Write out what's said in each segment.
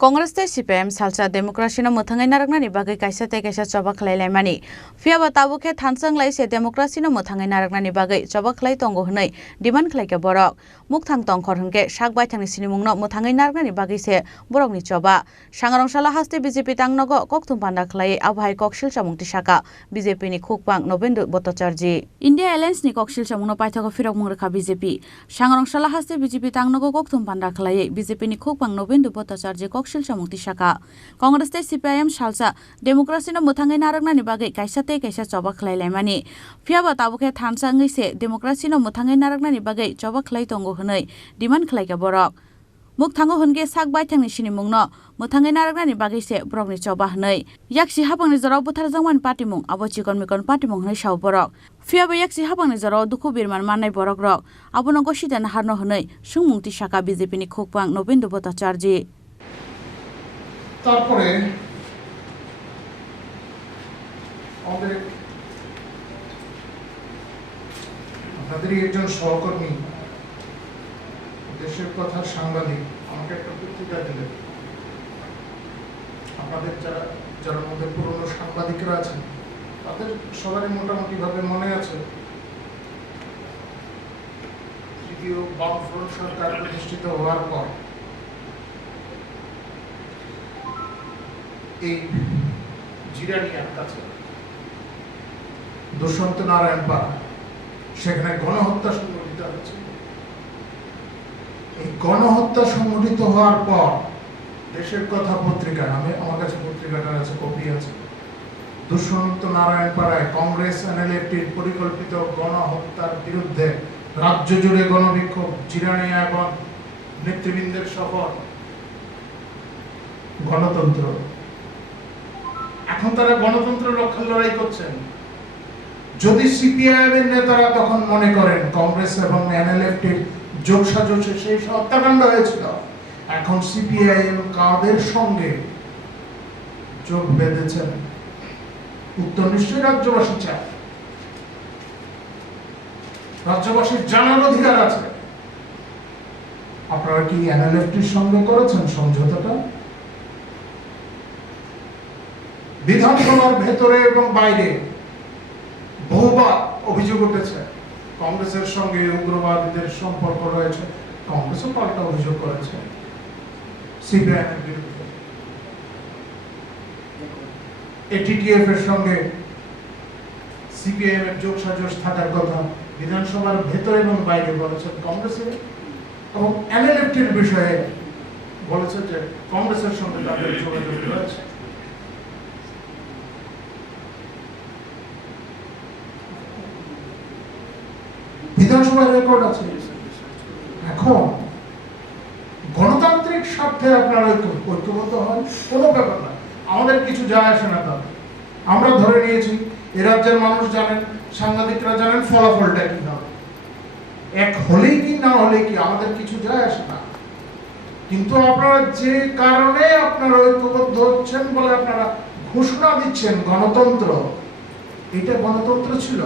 Congress te CPM salsa demokrasi no muthangai naraknani bagai kaisa te kaisa choba khlailai mani fiaba tabukhe thansang lai se demokrasi no muthangai naraknani bagai choba khlai tongo hnai demand khlaike borok mukthang tongkhor hingke sakbai thangni sinimung no muthangai naraknani bagai se borok ni choba sangarong sala haste BJP tangnogo kokthum panda khlai abhai koksil samungti saka BJP ni khukpang Nobendu Bhattacharjee India Alliance ni koksil samungno paithago firok mungrekha BJP sangarong sala haste BJP tangnogo kokthum panda khlai BJP ni khukpang Nobendu Bhattacharjee Samungti Saka Congress te CPM salsa demokrasi no muthangai naraknani bagai kaisa te kaisa choba khlailai mani fiaba tabukhe thansangai se demokrasi no muthangai naraknani bagai choba khlai tongo hnai demand khlaike borok mukthango hunke sakbai thangni sinimungno muthangai naraknani bagai se borokni choba hnai yaksi hapangni jarau butharjangman patimung abo chikon mikon patimung hnai saw borok fiaba yaksi hapangni jarau dukhu birman mannai borok rok abono gosidan harno hnai sungmungti Saka BJP ni khukpang Nobendu Bhattacharjee তারপরে আমাদের আপনাদের একজন সহকর্মী দেশের কথা সাংবাদিক আমাকে একটা পত্রিকা দিলেন আপনাদের যারা মধ্যে পুরনো সাংবাদিকরা আছেন তাদের সবারই মোটামুটি ভাবে মনে আছে তৃতীয় বামফ্রন্ট সরকার প্রতিষ্ঠিত হওয়ার পর এই জিরানিয়ার কাছে দুষ্যন্ত নারায়ণ পাড়া সেখানে গণহত্যা সংঘটিত হয়েছে এই গণহত্যা সংঘটিত হওয়ার পর দেশের কথা পত্রিকা নামে আমার কাছে পত্রিকাটার আছে কপি আছে দুষ্যন্ত নারায়ণ পাড়ায় কংগ্রেস এনএলএফটির পরিকল্পিত গণহত্যার বিরুদ্ধে রাজ্য জুড়ে গণবিক্ষোভ জিরানিয়া এবং নেতৃবৃন্দের শপথ গণতন্ত্র এখন তারা গণতন্ত্র রক্ষার লড়াই করছেন যদি সিপিআইএম এর নেতারা তখন মনে করেন কংগ্রেস এবং এনএলএফটির যোগসাজশে সেই হত্যাকাণ্ড হয়েছিল এখন সিপিআইএম কাদের সঙ্গে যোগ বেঁধেছেন উত্তর নিশ্চয়ই রাজ্যবাসী চায় রাজ্যবাসীর জানার অধিকার আছে আপনারা কি এনএলএফটির সঙ্গে করেছেন সমঝোতাটা বিধানসভার ভেতরে এবং বাইরে বহুবার অভিযোগ উঠেছে কংগ্রেসের সঙ্গে উগ্রবাদীদের সম্পর্ক রয়েছে কংগ্রেসও পাল্টা অভিযোগ করেছে সিপিআইএম এর বিরুদ্ধে এটিটিএফ এর সঙ্গে সিপিআইএম এর যোগসাজশ থাকার কথা বিধানসভার ভেতরে এবং বাইরে বলেছেন কংগ্রেসের এবং এনএলএফটির বিষয়ে বলেছে যে কংগ্রেসের সঙ্গে তাদের যোগাযোগ রয়েছে বিধানসভার রেকর্ড আছে এখন গণতান্ত্রিক স্বার্থে আপনারা ঐক্যবদ্ধ হন কোনো ব্যাপার না আমাদের কিছু যায় আসে না তাতে আমরা ধরে নিয়েছি এ রাজ্যের মানুষ জানেন সাংবাদিকরা জানেন ফলাফলটা কি হবে এক হলেই কি না হলেই কি আমাদের কিছু যায় আসে না কিন্তু আপনারা যে কারণে আপনারা ঐক্যবদ্ধ হচ্ছেন বলে আপনারা ঘোষণা দিচ্ছেন গণতন্ত্র এটা গণতন্ত্র ছিল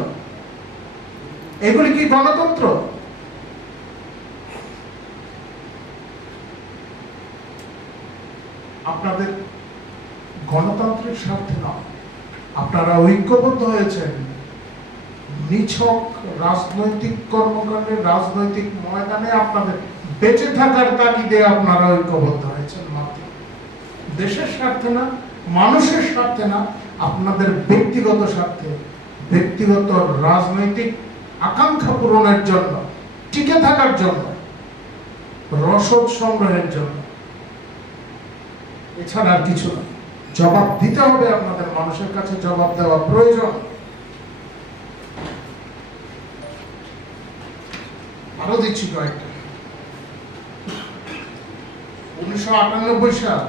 এগুলি কি গণতন্ত্র আপনাদের গণতান্ত্রিক স্বার্থে না আপনারা ঐক্যবদ্ধ হয়েছেন নিছক রাজনৈতিক কর্মকাণ্ডে রাজনৈতিক ময়দানে আপনাদের বেঁচে থাকার তাগিদে আপনারা ঐক্যবদ্ধ হয়েছেন মাত্র দেশের স্বার্থে না মানুষের স্বার্থে না আপনাদের ব্যক্তিগত স্বার্থে ব্যক্তিগত রাজনৈতিক আকাঙ্ক্ষা পূরণের জন্য টিকে থাকার জন্য রসদ সংগ্রহের জন্য এছাড়া আর কিছু না জবাব দিতে হবে আপনাদের মানুষের কাছে জবাব দেওয়া প্রয়োজন আরো দিচ্ছি কয়েকটা 1998 সাল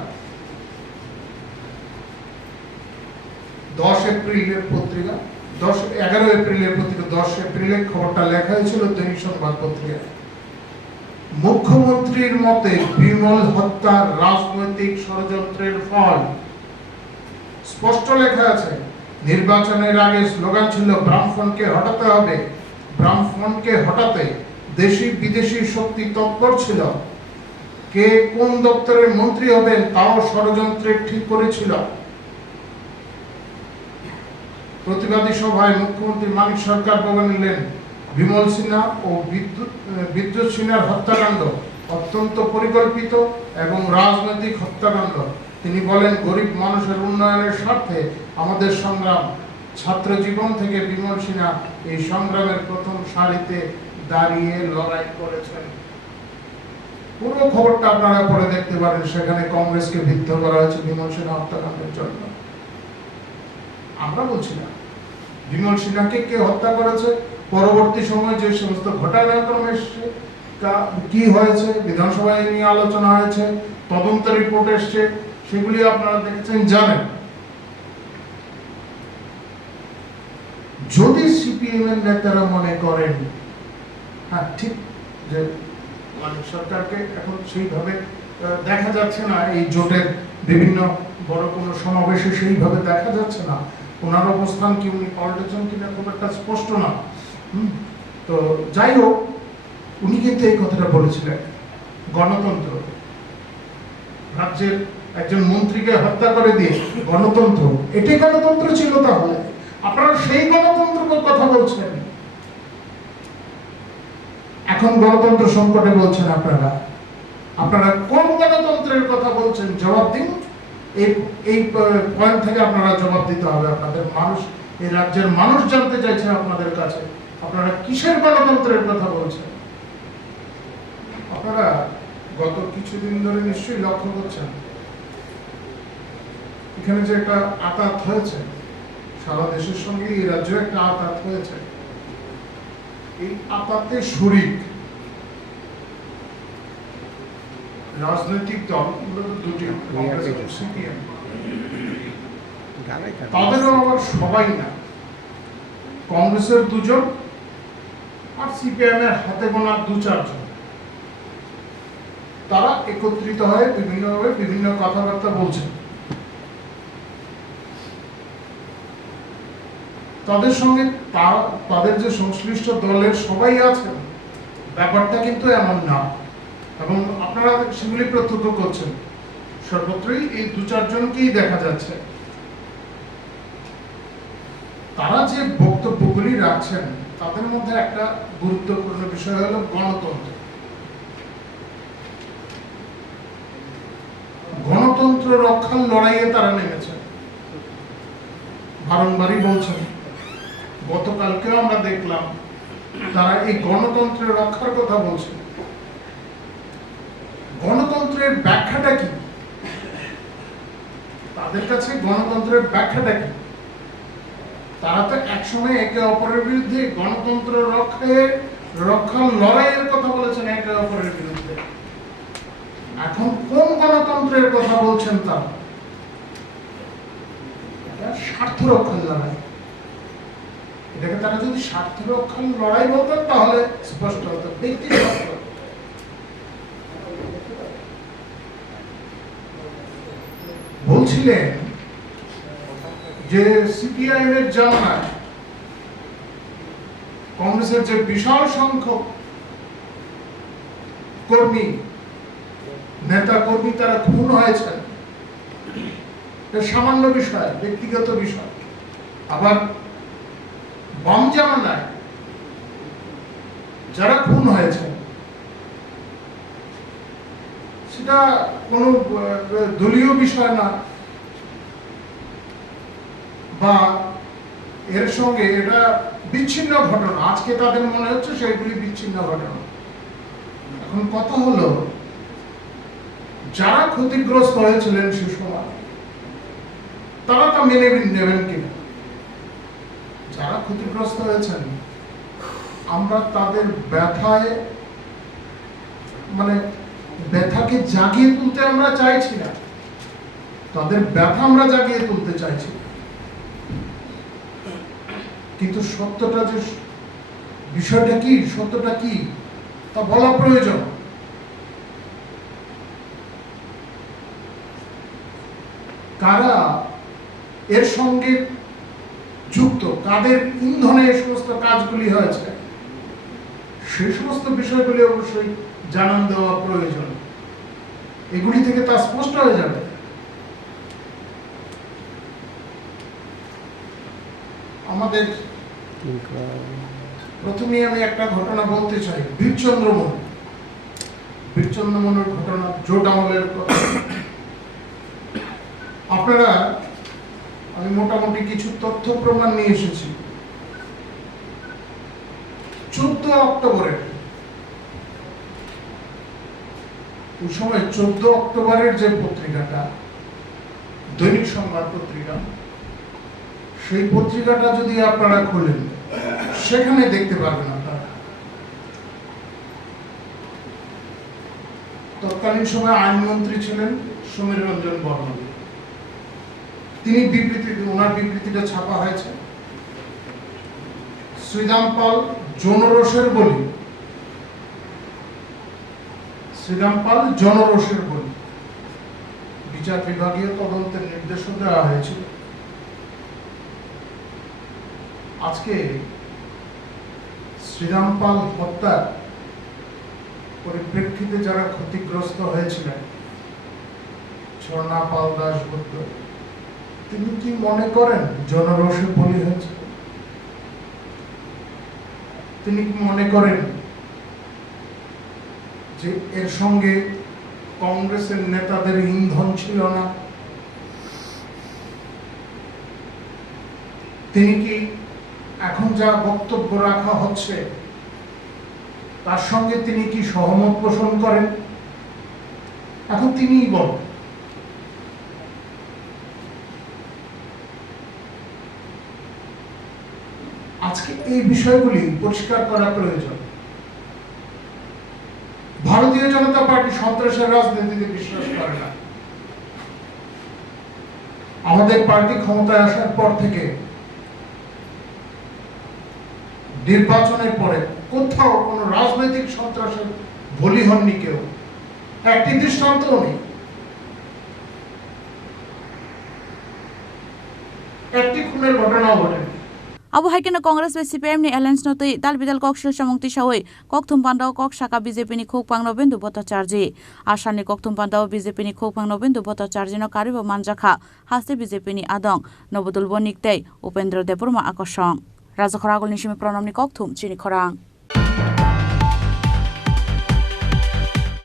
10 এপ্রিলের পত্রিকা 11 এপ্রিলের পত্রিকা 10 এপ্রিলের খবরটা লেখা হয়েছিল দৈনিক সংবাদ পত্রিকায় মুখ্যমন্ত্রীর মতে বিমল হত্যার রাজনৈতিক ষড়যন্ত্রের ফল স্পষ্ট লেখা আছে নির্বাচনের আগে স্লোগান ছিল ব্রাহ্মণকে হটাতে হবে ব্রাহ্মণকে হটাতে দেশি বিদেশি শক্তি তৎপর ছিল কে কোন দপ্তরের মন্ত্রী হবেন তাও ষড়যন্ত্রে ঠিক করেছিল। প্রতিবাদী সভায় মুখ্যমন্ত্রী মানিক সরকার বলে নিলেন বিমল সিনহা ও বিদ্যুৎ সিনহার হত্যাকাণ্ড অত্যন্ত পরিকল্পিত এবং রাজনৈতিক হত্যাকাণ্ড। তিনি বলেন গরিব মানুষের উন্নয়নের স্বার্থে আমাদের সংগ্রাম। ছাত্র জীবন থেকে বিমল সিনহা এই সংগ্রামের প্রথম সারিতে দাঁড়িয়ে লড়াই করেছেন। পুরো খবরটা আপনারা পড়ে দেখতে পারেন, সেখানে কংগ্রেসকে বিদ্ধ করা হয়েছে বিমল সিনহা হত্যাকাণ্ডের জন্য। আমরা বলছি না বিমল সিনহাকে কে হত্যা করেছে, পরবর্তী সময় যে সমস্ত ঘটনাক্রম এসছে, কি হয়েছে, বিধানসভায় নিয়ে আলোচনা হয়েছে, তদন্ত রিপোর্ট এসছে, সেগুলি আপনারা দেখেছেন, জানেন। যদি সিপিএম এর নেতারা মনে করেন হ্যাঁ ঠিক যে মানিক সরকারকে এখন সেইভাবে দেখা যাচ্ছে না, এই জোটের বিভিন্ন বড় কোনো সমাবেশে সেইভাবে দেখা যাচ্ছে না, ওনার অবস্থান কি উনি পাল্টেছেন কিনা খুব একটা স্পষ্ট না। তো যাই হোক, উনি কিন্তু এই কথাটা বলেছিলেন গণতন্ত্র, রাজ্যের একজন মন্ত্রীকে হত্যা করে দিয়ে গণতন্ত্র, এটাই গণতন্ত্র ছিল। তাহলে আপনারা সেই গণতন্ত্রের কথা বলছেন, এখন গণতন্ত্র সংকটে বলছেন আপনারা। আপনারা কোন গণতন্ত্রের কথা বলছেন জবাব দিন। এই পয়েন্ট থেকে আপনারা জবাব দিতে হবে। আপনাদের মানুষ, এই রাজ্যের মানুষ জানতে চাইছে আপনাদের কাছে আপনারা কিসের গণতন্ত্রের কথা বলছেন। আপনারা গত কিছুদিন ধরে নিশ্চয়ই লক্ষ্য করছেন এখানে যে একটা আঘাত হয়েছে, সারা দেশের সঙ্গে এই রাজ্যে একটা আঘাত হয়েছে। এই আঘাতে শরিক রাজনৈতিক দল দুটি, সিপিএম, তাদেরও আবার সবাই না, কংগ্রেসের দুজন আর সিপিএম এর হাতে গোনা 2-4 জন, তারা একত্রিত হয়ে বিভিন্নভাবে বিভিন্ন কথাবার্তা বলছেন। তাদের সঙ্গে তাদের যে সংশ্লিষ্ট দলের সবাই আছেন, ব্যাপারটা কিন্তু এমন না, এবং আপনারা সেগুলি প্রত্যক্ষ করছেন। সর্বত্রই এই 2-4 জনকেই দেখা যাচ্ছে। তারা যে বক্তব্যগুলি রাখছেন তাদের মধ্যে একটা গুরুত্বপূর্ণ বিষয় হলো গণতন্ত্র। গণতন্ত্র রক্ষার লড়াইয়ে তারা নেমেছেন, বারংবারই বলছেন। গতকালকেও আমরা দেখলাম তারা এই গণতন্ত্রের রক্ষার কথা বলছেন। গণতন্ত্রের ব্যাখ্যাটা কি? তাদের কাছে গণতন্ত্রের ব্যাখ্যাটা কি? তারা তো একসময় একে অপরের বিরুদ্ধে গণতন্ত্র রক্ষার লড়াইয়ের কথা বলেছেন একে অপরের বিরুদ্ধে। এখন কোন গণতন্ত্রের কথা বলছেন তারা? এটা স্বার্থ রক্ষার লড়াই। এটাকে তারা যদি স্বার্থ রক্ষার লড়াই বলতেন তাহলে স্পষ্ট হতো। ব্যক্তি স্বার্থ, বলছিলেন যে সিপিআইএম এর জামানায় কংগ্রেসের যে বিশাল সংখ্যক কর্মী, নেতা কর্মী তারা খুন হয়েছেন, সামান্য বিষয়, ব্যক্তিগত বিষয়। আবার বাম জামানায় যারা খুন হয়েছে সেটা কোনো দলীয় বিষয় না, বা এর সঙ্গে এটা বিচ্ছিন্ন ঘটনা। আজকে তাদের মনে হচ্ছে সেগুলি বিচ্ছিন্ন ঘটনা। এখন কথা হলো, যারা ক্ষতিগ্রস্ত হয়েছিলেন সে সময় তারা তা মেনে নেবেন কিনা? যারা ক্ষতিগ্রস্ত হয়েছেন আমরা তাদের ব্যথায়, মানে ব্যথাকে জাগিয়ে তুলতে আমরা চাইছি না, তাদের ব্যথা আমরা জাগিয়ে তুলতে চাইছি। কিন্তু সত্যটা যে বিষয়টা কি, সত্যটা কি তা বলা প্রয়োজন। কারা এর সঙ্গে যুক্ত, কাদের ইন্ধনে এই সমস্ত কাজগুলি হয়েছে, সেই সমস্ত বিষয়গুলি অবশ্যই জানান দেওয়া প্রয়োজন। এগুলি থেকে তা স্পষ্ট হয়ে যাবে। আমাদের প্রথমে আমি একটা ঘটনা বলতে চাই, বীরচন্দ্রমোহনের ঘটনা, জোট আমলের কথা। আপনারা, আমি মোটামুটি কিছু তথ্য প্রমাণ নিয়ে এসেছি। 14 অক্টোবরের, ওই সময় 14 অক্টোবরের যে পত্রিকাটা, দৈনিক সংবাদ পত্রিকা, সেই পত্রিকাটা যদি আপনারা খোলেন, সেখানে দেখতে পারবেন আপনারা তৎকালীন সময় আইনমন্ত্রী ছিলেন সমীর রঞ্জন বর্মন। তিনি ওনার বিবৃতিটা ছাপা হয়েছে। শ্রীরাম পাল জনরোষের বলি, বিচার বিভাগীয় তদন্তের নির্দেশও দেওয়া হয়েছিল। আজকে শ্রীরাম পাল হত্যার পরিপ্রেক্ষিতে যারা ক্ষতিগ্রস্ত হয়েছিলেন, ঝর্ণা পাল দাশগুপ্ত, তিনি কি মনে করেন জনরোষে বলি হয়েছে? তিনি কি মনে করেন যে এর সঙ্গে কংগ্রেসের নেতাদের ইন্ধন ছিল না? তিনি কি এখন যা বক্তব্য রাখা হচ্ছে তার সঙ্গে তিনি কি সহমত পোষণ করেন? এখন তিনিই বলেন। আজকে এই বিষয়গুলি পরিষ্কার করা প্রয়োজন। ভারতীয় জনতা পার্টি সন্ত্রাসের রাজনীতিতে বিশ্বাস করে না। আমাদের পার্টি ক্ষমতায় আসার পর থেকে নির্বাচনের পরে কোথাও কোনো রাজনৈতিক সন্ত্রাসের বলি হননি কেউ, একটি দৃষ্টান্তও নেই, একটি খুনের ঘটনাও ঘটেনি। Abu haikena Congress be CPM ni alliance notui dalbidal kok shil samungti shawai kok thum pandao kok shaka BJP ni khok pangno bindu bota charji asani kok thum pandao BJP ni khok pangno bindu bota charji no karibo manjakha haste BJP ni adong nobodul bonik tei Upendra Deburma akosong Raja Khoragul ni shimi pronom ni kok thum chini khorang